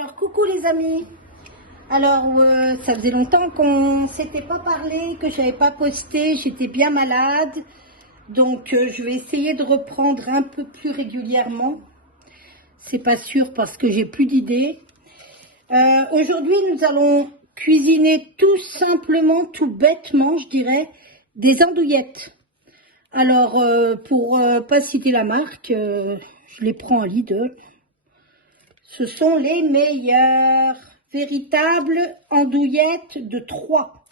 Alors, coucou les amis. Alors, ça faisait longtemps qu'on s'était pas parlé, que j'avais pas posté, j'étais bien malade. Donc, je vais essayer de reprendre un peu plus régulièrement. C'est pas sûr parce que j'ai plus d'idées. Aujourd'hui, nous allons cuisiner tout simplement, tout bêtement, je dirais, des andouillettes. Alors, pour pas citer la marque, je les prends à Lidl. Ce sont les meilleures, véritables andouillettes de Troyes.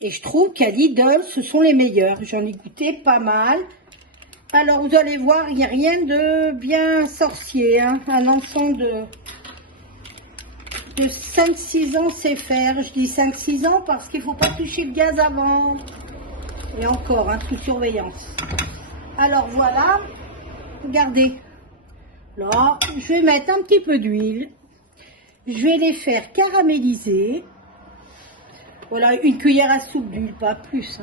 Et je trouve qu'à Lidl, ce sont les meilleures. J'en ai goûté pas mal. Alors, vous allez voir, il n'y a rien de bien sorcier. Hein. Un enfant de 5-6 ans sait faire. Je dis 5-6 ans parce qu'il ne faut pas toucher le gaz avant. Et encore, hein, sous surveillance. Alors, voilà. Regardez. Là, je vais mettre un petit peu d'huile. Je vais les faire caraméliser. Voilà, une cuillère à soupe d'huile, pas plus.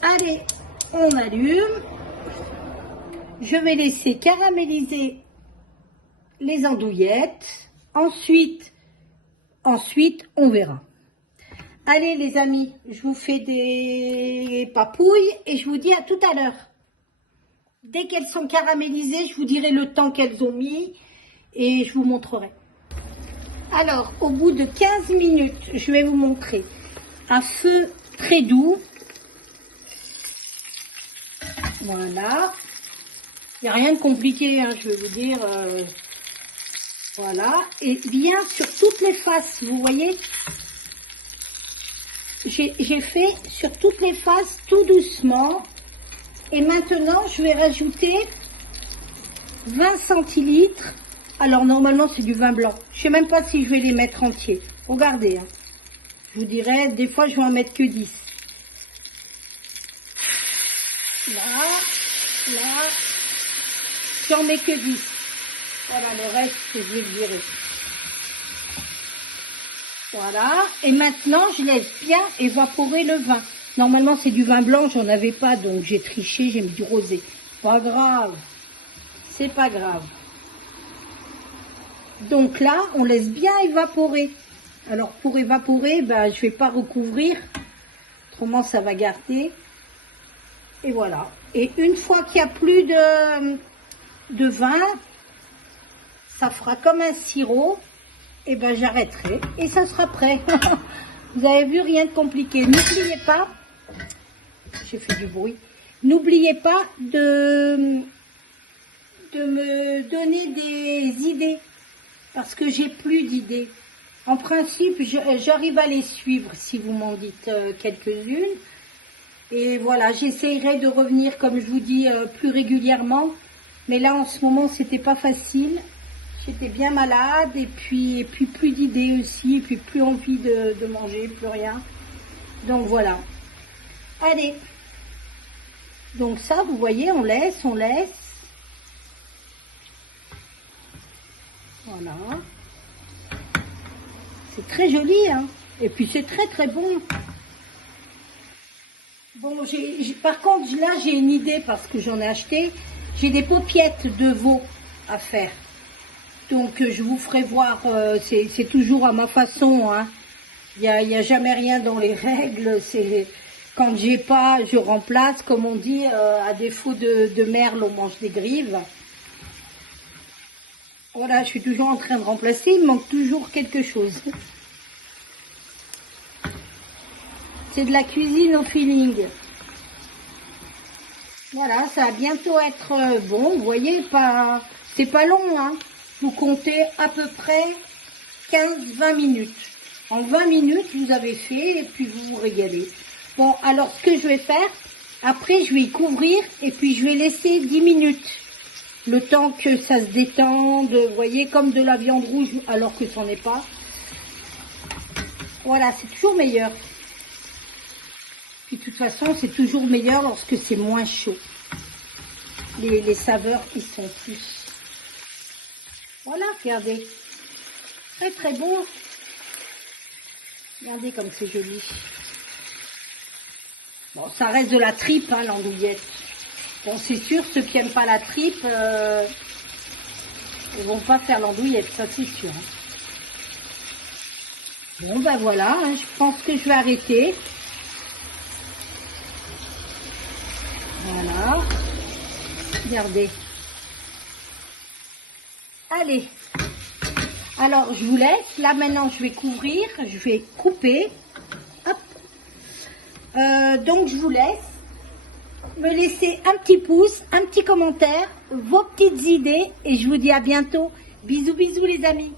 Allez, on allume. Je vais laisser caraméliser les andouillettes. Ensuite, on verra. Allez les amis, je vous fais des papouilles et je vous dis à tout à l'heure. Dès qu'elles sont caramélisées, je vous dirai le temps qu'elles ont mis et je vous montrerai. Alors, au bout de 15 minutes, je vais vous montrer à feu très doux. Voilà. Il n'y a rien de compliqué, hein, je vais vous dire. Voilà. Et bien sur toutes les faces, vous voyez, j'ai fait sur toutes les faces tout doucement. Et maintenant, je vais rajouter 20 centilitres. Alors, normalement, c'est du vin blanc. Je ne sais même pas si je vais les mettre entiers. Regardez. Hein. Je vous dirais, des fois, je vais en mettre que 10. Là. J'en mets que 10. Voilà, le reste, je vais le virer. Voilà. Et maintenant, je laisse bien évaporer le vin. Normalement, c'est du vin blanc, j'en avais pas, donc j'ai triché, j'ai mis du rosé. Pas grave, c'est pas grave. Donc là, on laisse bien évaporer. Alors, pour évaporer, ben, je vais pas recouvrir, autrement ça va garder. Et voilà. Et une fois qu'il n'y a plus de vin, ça fera comme un sirop, et ben j'arrêterai, et ça sera prêt. Vous avez vu, rien de compliqué. N'oubliez pas, j'ai fait du bruit, n'oubliez pas de me donner des idées, parce que j'ai plus d'idées. En principe, j'arrive à les suivre si vous m'en dites quelques-unes. Et voilà, j'essayerai de revenir, comme je vous dis, plus régulièrement. Mais là, en ce moment, c'était pas facile. J'étais bien malade et puis plus d'idées aussi, et puis plus envie de manger, plus rien. Donc voilà. Allez. Donc ça, vous voyez, on laisse. Voilà. C'est très joli, hein. Et puis c'est très très bon. Bon, par contre, là, j'ai une idée parce que j'en ai acheté. J'ai des paupiettes de veau à faire. Donc, je vous ferai voir, c'est toujours à ma façon. Hein. Il y a jamais rien dans les règles. C'est quand j'ai pas, je remplace, comme on dit, à défaut de merle, on mange des grives. Voilà, je suis toujours en train de remplacer. Il manque toujours quelque chose. C'est de la cuisine au feeling. Voilà, ça va bientôt être bon. Vous voyez, c'est pas long, hein. Vous comptez à peu près 15-20 minutes. En 20 minutes, vous avez fait et puis vous vous régalez. Bon, alors ce que je vais faire, après je vais y couvrir et puis je vais laisser 10 minutes. Le temps que ça se détende, vous voyez, comme de la viande rouge alors que c'en est pas. Voilà, c'est toujours meilleur. Puis de toute façon, c'est toujours meilleur lorsque c'est moins chaud. Les saveurs qui sont plus... Voilà, regardez. Très très beau. Regardez comme c'est joli. Bon, ça reste de la tripe, hein, l'andouillette. Bon, c'est sûr, ceux qui n'aiment pas la tripe, Ils vont pas faire l'andouillette, ça c'est sûr. Bon ben voilà, hein, je pense que je vais arrêter. Voilà. Regardez. Allez. Alors je vous laisse. Là maintenant je vais couvrir, je vais couper. Hop. Donc je vous laisse. Me laisser un petit pouce, un petit commentaire, vos petites idées et je vous dis à bientôt. Bisous bisous les amis.